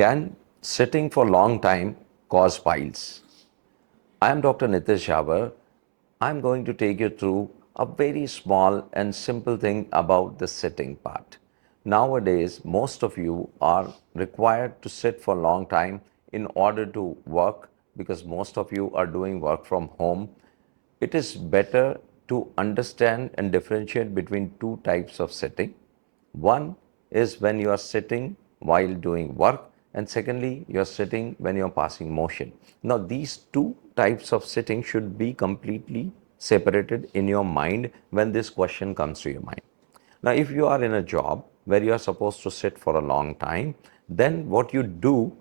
Can sitting for long time cause piles? I am Dr. Nitish Jhawar. I'm going to take you through a very small and simple thing about the sitting part. Nowadays, most of you are required to sit for a long time in order to work because most of you are doing work from home. It is better to understand and differentiate between two types of sitting. One is when you are sitting while doing work, and secondly, you are sitting when you are passing motion. Now, these two types of sitting should be completely separated in your mind when this question comes to your mind. Now, if you are in a job where you are supposed to sit for a long time, then what you do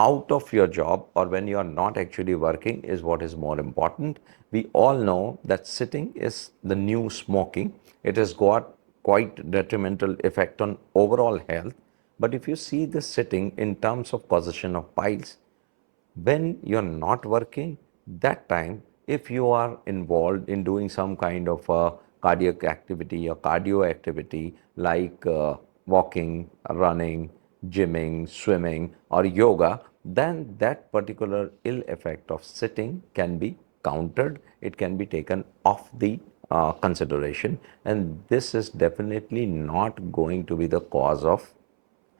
out of your job or when you are not actually working is what is more important. We all know that sitting is the new smoking. It has got quite detrimental effect on overall health. But if you see the sitting in terms of causation of piles, when you're not working, that time, if you are involved in doing some kind of a cardiac activity or cardio activity like walking, running, gymming, swimming, or yoga, then that particular ill effect of sitting can be countered. It can be taken off the consideration, and this is definitely not going to be the cause of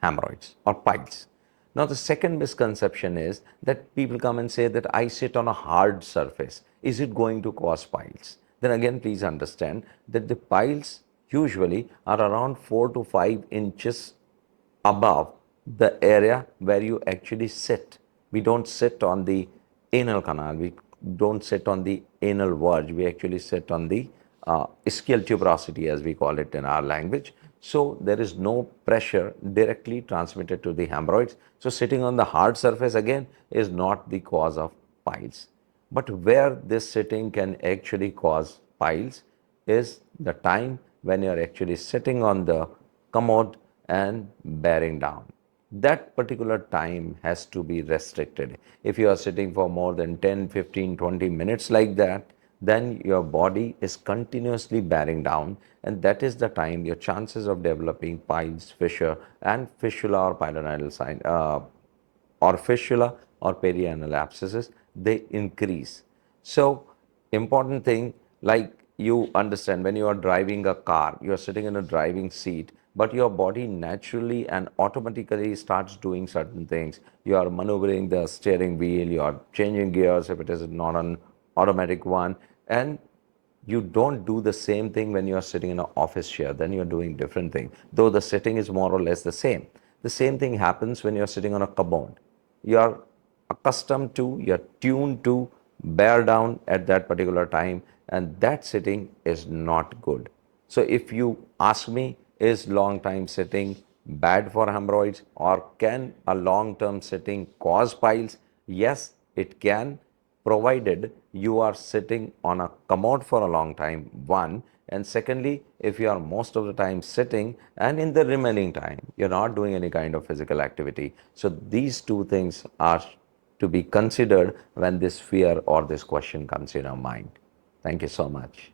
hemorrhoids or piles. Now, the second misconception is that people come and say that I sit on a hard surface. Is it going to cause piles? Then again, please understand that the piles usually are around 4 to 5 inches above the area where you actually sit. We don't sit on the anal canal, we don't sit on the anal verge, we actually sit on the ischial tuberosity, as we call it in our language. So there is no pressure directly transmitted to the hemorrhoids. So sitting on the hard surface again is not the cause of piles. But where this sitting can actually cause piles is the time when you are actually sitting on the commode and bearing down. That particular time has to be restricted. If you are sitting for more than 10, 15, 20 minutes like that, then your body is continuously bearing down, and that is the time your chances of developing piles, fissure, and fistula or pilonidal sign, or fistula or perianal abscesses, they increase. So, important thing, like you understand when you are driving a car, you are sitting in a driving seat, but your body naturally and automatically starts doing certain things. You are maneuvering the steering wheel, you are changing gears if it is not an automatic one, and you don't do the same thing when you are sitting in an office chair. Then you're doing different thing, though the sitting is more or less the same. The same thing happens when you're sitting on a commode. You're accustomed to, you're tuned to bear down at that particular time, and that sitting is not good. So if you ask me, is long time sitting bad for hemorrhoids, or can a long term sitting cause piles? Yes, it can, provided you are sitting on a commode for a long time, one, and secondly, if you are most of the time sitting and in the remaining time you're not doing any kind of physical activity. So these two things are to be considered when this fear or this question comes in our mind. Thank you so much.